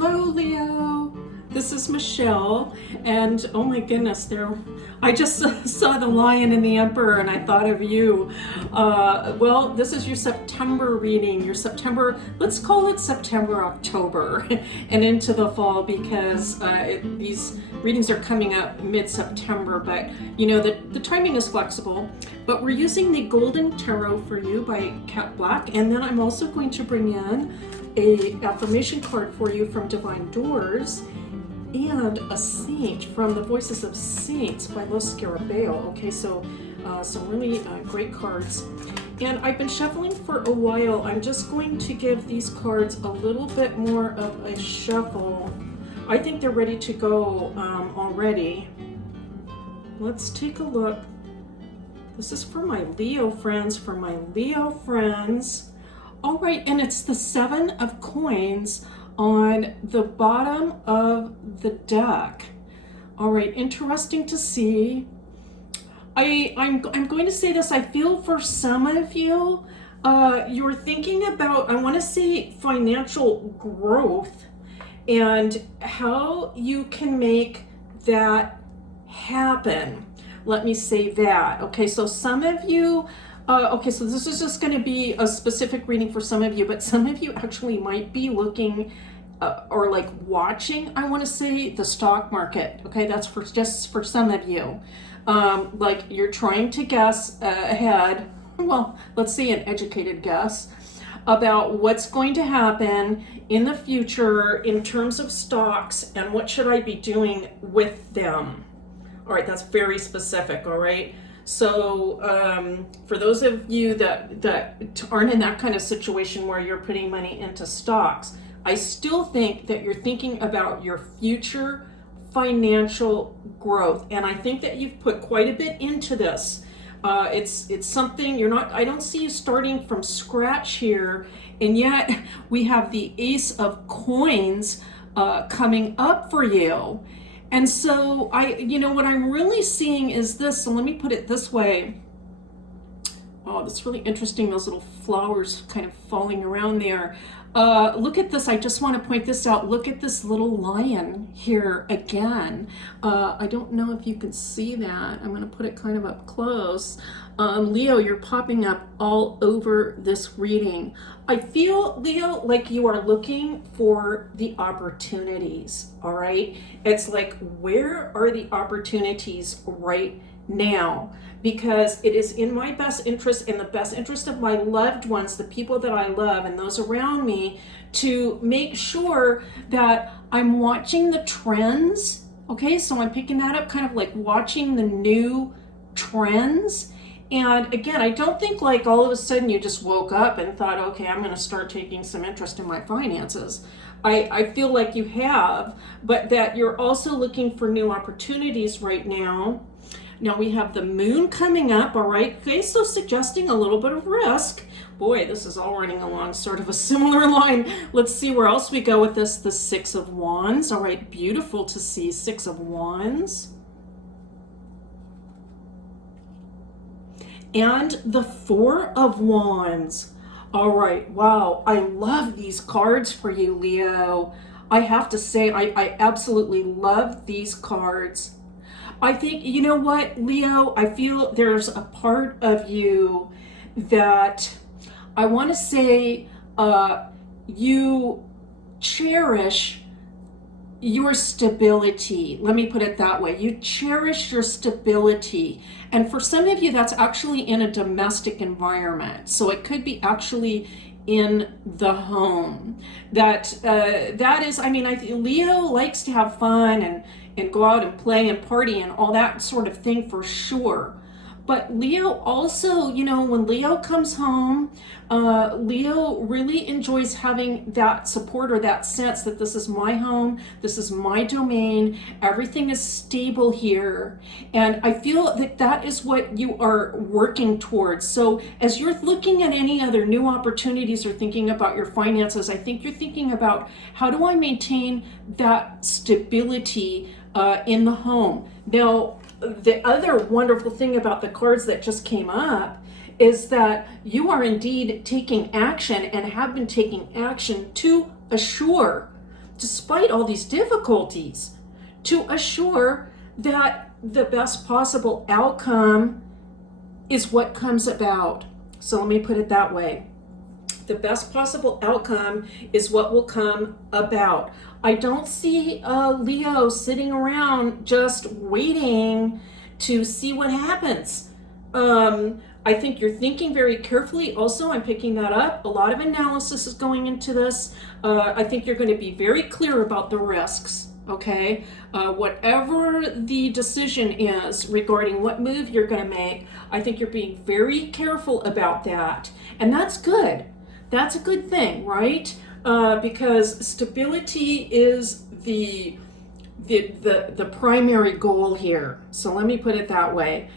Hello, Leo. This is Michelle, and oh my goodness, I just saw the Lion and the Emperor, and I thought of you. Well, this is your September reading. Your September, let's call it September, October, and into the fall, because these readings are coming up mid-September. But you know the timing is flexible. But we're using the Golden Tarot for you by Cat Black, and then I'm also going to bring in a affirmation card for you from Divine Doors, and a saint from the Voices of Saints by Los Scarabeo. Okay, so some really great cards. And I've been shuffling for a while. I'm just going to give these cards a little bit more of a shuffle. I think they're ready to go already. Let's take a look. This is for my Leo friends, All right, and it's the Seven of Coins on the bottom of the deck. All right, interesting to see. I'm going to say this. I feel for some of you, you're thinking about, I want to say, financial growth and how you can make that happen. Let me say that. Okay, so some of you, okay, so this is just going to be a specific reading for some of you, but some of you actually might be looking or like watching, I want to say, the stock market. Okay, that's for just for some of you. Like you're trying to guess ahead, well, let's say an educated guess about what's going to happen in the future in terms of stocks and what should I be doing with them. All right, that's very specific, all right? So for those of you that aren't in that kind of situation where you're putting money into stocks, I still think that you're thinking about your future financial growth. And I think that you've put quite a bit into this. It's something you're not, I don't see you starting from scratch here. And yet we have the Ace of Coins coming up for you. And so what I'm really seeing is this. So let me put it this way. Oh, that's really interesting. Those little flowers kind of falling around there. Look at this. I just want to point this out. Look at this little lion here again. I don't know if you can see that. I'm going to put it kind of up close. Leo, you're popping up all over this reading. I feel, Leo, like you are looking for the opportunities, all right? It's like, where are the opportunities right now? Because it is in my best interest, in the best interest of my loved ones, the people that I love and those around me, to make sure that I'm watching the trends. Okay, so I'm picking that up, kind of like watching the new trends. And again, I don't think like all of a sudden you just woke up and thought, okay, I'm going to start taking some interest in my finances. I feel like you have, but that you're also looking for new opportunities right now. Now we have the moon coming up, all right? Okay, so suggesting a little bit of risk. Boy, this is all running along sort of a similar line. Let's see where else we go with this. The Six of Wands. All right, beautiful to see. Six of Wands. And the Four of Wands. All right, wow. I love these cards for you, Leo. I have to say, I absolutely love these cards. I think, you know what, Leo, I feel there's a part of you that I want to say you cherish your stability. Let me put it that way. You cherish your stability. And for some of you, that's actually in a domestic environment. So it could be actually in the home. That is, I mean, Leo likes to have fun and go out and play and party and all that sort of thing for sure. But Leo also, when Leo comes home, Leo really enjoys having that support or that sense that this is my home, this is my domain, everything is stable here. And I feel that that is what you are working towards. So as you're looking at any other new opportunities or thinking about your finances, I think you're thinking about, how do I maintain that stability in the home? Now, the other wonderful thing about the cards that just came up is that you are indeed taking action and have been taking action to assure despite all these difficulties, to assure that the best possible outcome is what comes about. So let me put it that way. The best possible outcome is what will come about. I don't see Leo sitting around just waiting to see what happens. I think you're thinking very carefully. Also, I'm picking that up. A lot of analysis is going into this. I think you're going to be very clear about the risks, okay? Whatever the decision is regarding what move you're going to make, I think you're being very careful about that. And that's good. That's a good thing, right? Because stability is the primary goal here. So let me put it that way.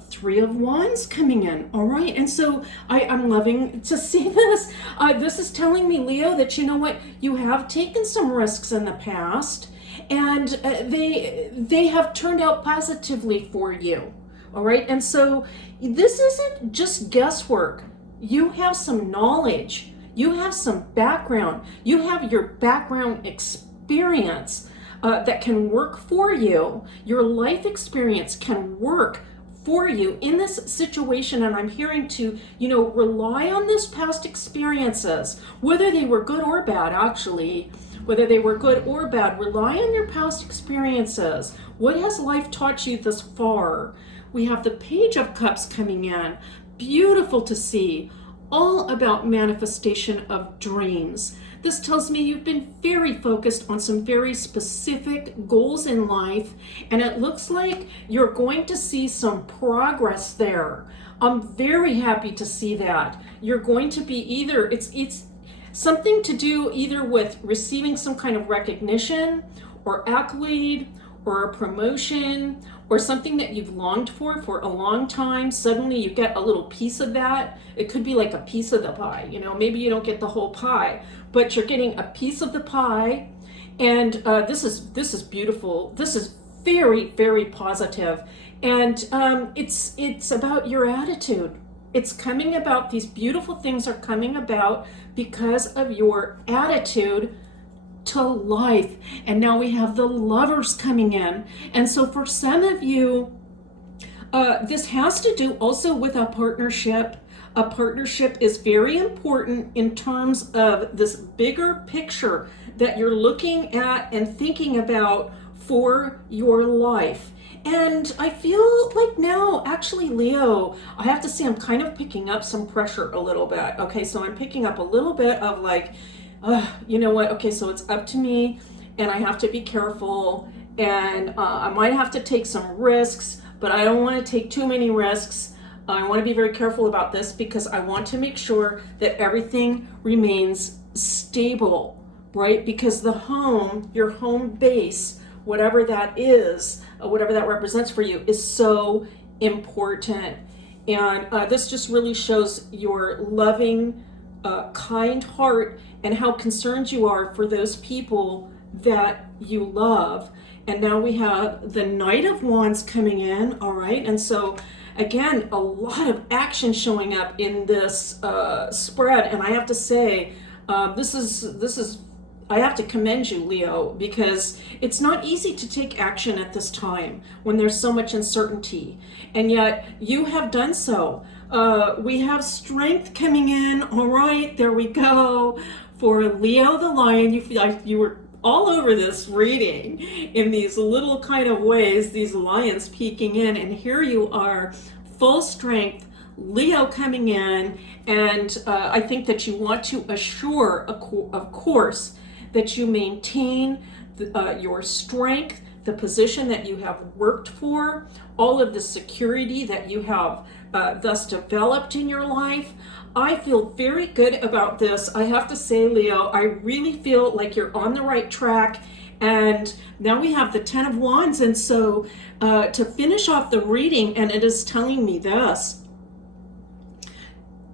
Three of Wands coming in. All right. And so I'm loving to see this. This is telling me, Leo, that you know what? You have taken some risks in the past, and they have turned out positively for you. All right. And so this isn't just guesswork. You have some knowledge. You have some background. You have your background experience that can work for you. Your life experience can work for you in this situation. And I'm hearing to, rely on those past experiences, whether they were good or bad, actually. Whether they were good or bad, rely on your past experiences. What has life taught you thus far? We have the Page of Cups coming in. Beautiful to see. All about manifestation of dreams. This tells me you've been very focused on some very specific goals in life, and it looks like you're going to see some progress there. I'm very happy to see that. You're going to be either, it's something to do either with receiving some kind of recognition or accolade or a promotion or something that you've longed for a long time. Suddenly you get a little piece of that. It could be like a piece of the pie, maybe you don't get the whole pie, but you're getting a piece of the pie. And this is beautiful. This is very, very positive. And it's about your attitude. It's coming about, these beautiful things are coming about because of your attitude to life. And now we have the Lovers coming in. And so for some of you, this has to do also with a partnership. A partnership is very important in terms of this bigger picture that you're looking at and thinking about for your life. And I feel like now, actually, Leo, I have to say I'm kind of picking up some pressure a little bit. Okay, so I'm picking up a little bit of like, you know what? Okay, so it's up to me, and I have to be careful, and I might have to take some risks, but I don't want to take too many risks. I want to be very careful about this because I want to make sure that everything remains stable, right? Because the home, your home base, whatever that is, whatever that represents for you, is so important. And this just really shows your loving, kind heart and how concerned you are for those people that you love. And now we have the Knight of Wands coming in, all right? And so again, a lot of action showing up in this spread. And I have to say, this is I have to commend you, Leo, because it's not easy to take action at this time when there's so much uncertainty. And yet you have done so. We have Strength coming in. All right, there we go. For Leo the Lion, you feel like you were all over this reading in these little kind of ways, these lions peeking in, and here you are, full strength, Leo coming in, and I think that you want to assure, of course, that you maintain your strength, the position that you have worked for, all of the security that you have thus developed in your life. I feel very good about this. I have to say, Leo, I really feel like you're on the right track. And now we have the Ten of Wands. And so to finish off the reading, and it is telling me this,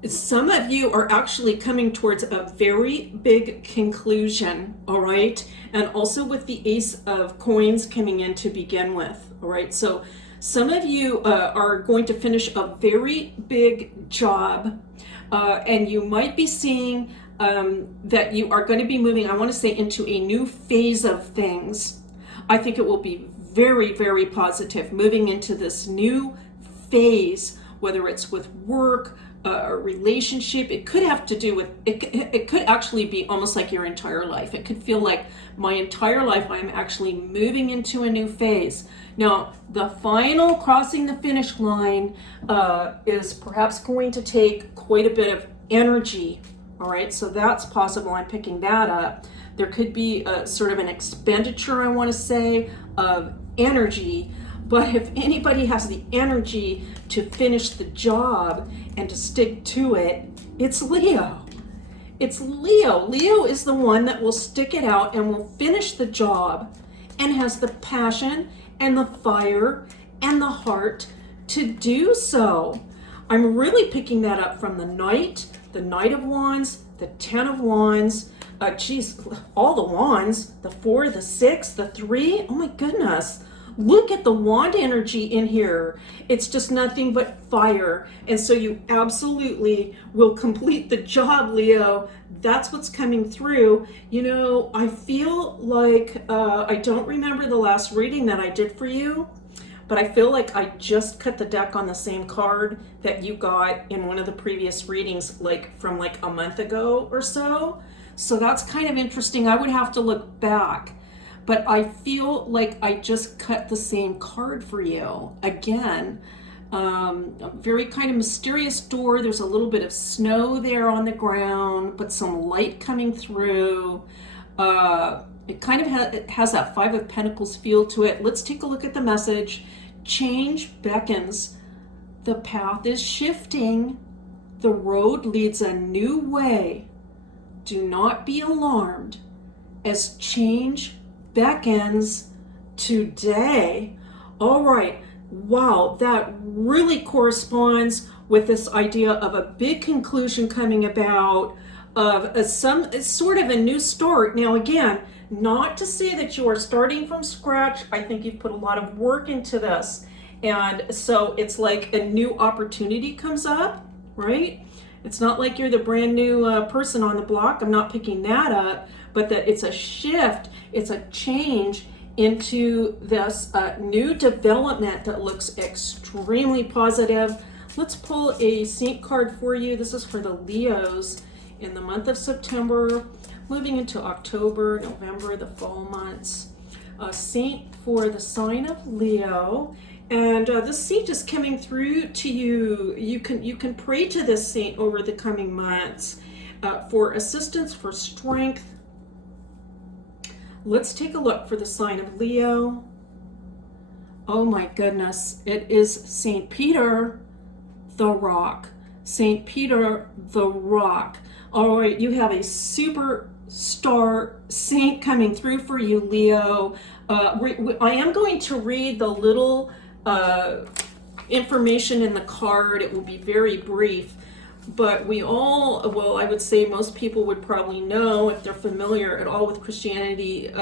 some of you are actually coming towards a very big conclusion, all right? And also with the Ace of Coins coming in to begin with, all right? So some of you are going to finish a very big job, and you might be seeing that you are going to be moving, I want to say, into a new phase of things. I think it will be very, very positive, moving into this new phase, whether it's with work, a relationship. It could have to do with, it could actually be almost like your entire life. It could feel like my entire life I'm actually moving into a new phase. Now, the final crossing the finish line is perhaps going to take quite a bit of energy. All right, so that's possible. I'm picking that up. There could be a sort of an expenditure, I want to say, of energy. But if anybody has the energy to finish the job and to stick to it, it's Leo. It's Leo. Leo is the one that will stick it out and will finish the job and has the passion and the fire and the heart to do so. I'm really picking that up from the Knight of Wands, the Ten of Wands, all the wands, the 4, the 6, the 3. Oh my goodness. Look at the wand energy in here. It's just nothing but fire. And so you absolutely will complete the job, Leo. That's what's coming through. You know, I feel like, I don't remember the last reading that I did for you, but I feel like I just cut the deck on the same card that you got in one of the previous readings, like from like a month ago or so. So that's kind of interesting. I would have to look back. But I feel like I just cut the same card for you. Again, a very kind of mysterious door. There's a little bit of snow there on the ground, but some light coming through. It kind of has that 5 of Pentacles feel to it. Let's take a look at the message. Change beckons. The path is shifting. The road leads a new way. Do not be alarmed as change beckons today. All right. Wow, that really corresponds with this idea of a big conclusion coming about, of some sort of a new start. Now, again, not to say that you are starting from scratch. I think you've put a lot of work into this. And so it's like a new opportunity comes up, right? It's not like you're the brand new person on the block. I'm not picking that up, but that it's a shift, it's a change into this new development that looks extremely positive. Let's pull a Saint card for you. This is for the Leos in the month of September, moving into October, November, the fall months. Saint for the sign of Leo. And this saint is coming through to you. You can pray to this saint over the coming months for assistance, for strength. Let's take a look for the sign of Leo. Oh my goodness, it is Saint Peter, the Rock. Saint Peter, the Rock. All right, you have a superstar saint coming through for you, Leo. I am going to read the little information in the card. It will be very brief, but we all, well, I would say most people would probably know, if they're familiar at all with Christianity,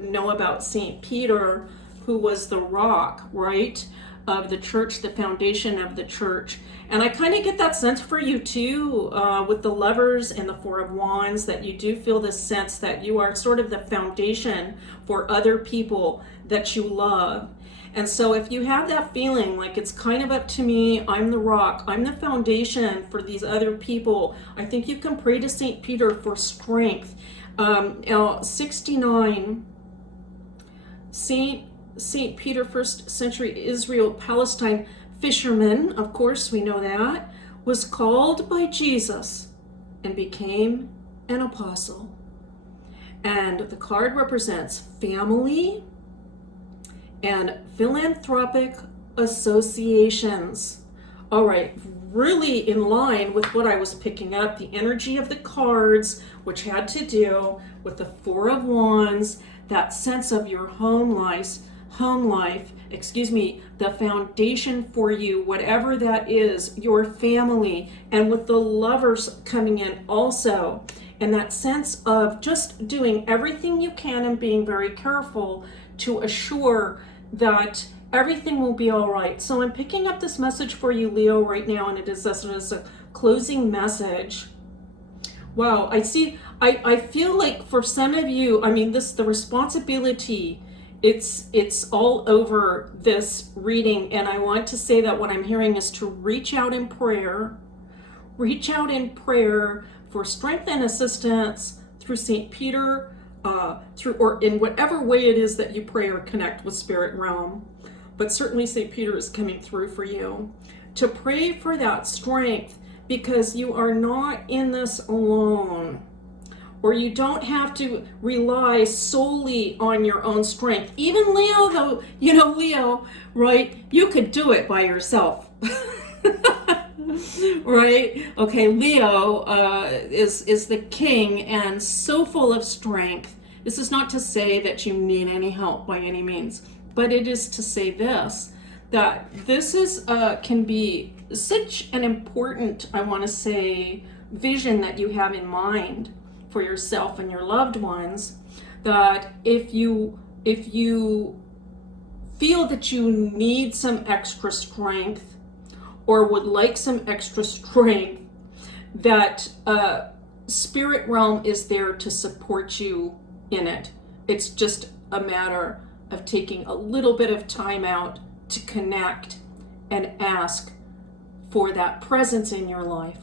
know about Saint Peter, who was the rock, right, of the church, the foundation of the church. And I kind of get that sense for you too, with the Lovers and the 4 of Wands, that you do feel this sense that you are sort of the foundation for other people that you love. And so if you have that feeling like it's kind of up to me, I'm the rock, I'm the foundation for these other people, I think you can pray to Saint Peter for strength. Now, 69, Saint Peter, 1st century Israel, Palestine fisherman, of course we know that, was called by Jesus and became an apostle. And the card represents family and philanthropic associations. All right, really in line with what I was picking up, the energy of the cards, which had to do with the 4 of Wands, that sense of your home life, the foundation for you, whatever that is, your family, and with the Lovers coming in also. And that sense of just doing everything you can and being very careful to assure that everything will be all right. So I'm picking up this message for you, Leo, right now, and it is as a closing message. Wow, I see. I feel like for some of you, I mean, the responsibility, it's all over this reading, and I want to say that what I'm hearing is to reach out in prayer. Reach out in prayer for strength and assistance through St. Peter, through, or in whatever way it is that you pray or connect with spirit realm. But certainly St. Peter is coming through for you. To pray for that strength, because you are not in this alone. Or you don't have to rely solely on your own strength. Even Leo, though, Leo, right? You could do it by yourself. Right? Okay, Leo is the king and so full of strength. This is not to say that you need any help by any means, but it is to say this, that this is can be such an important, I want to say, vision that you have in mind for yourself and your loved ones, that if you feel that you need some extra strength or would like some extra strength, that spirit realm is there to support you in it. It's just a matter of taking a little bit of time out to connect and ask for that presence in your life.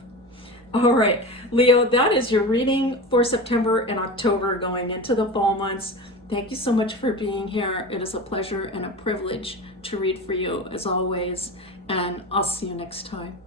All right, Leo, that is your reading for September and October going into the fall months. Thank you so much for being here. It is a pleasure and a privilege to read for you as always, and I'll see you next time.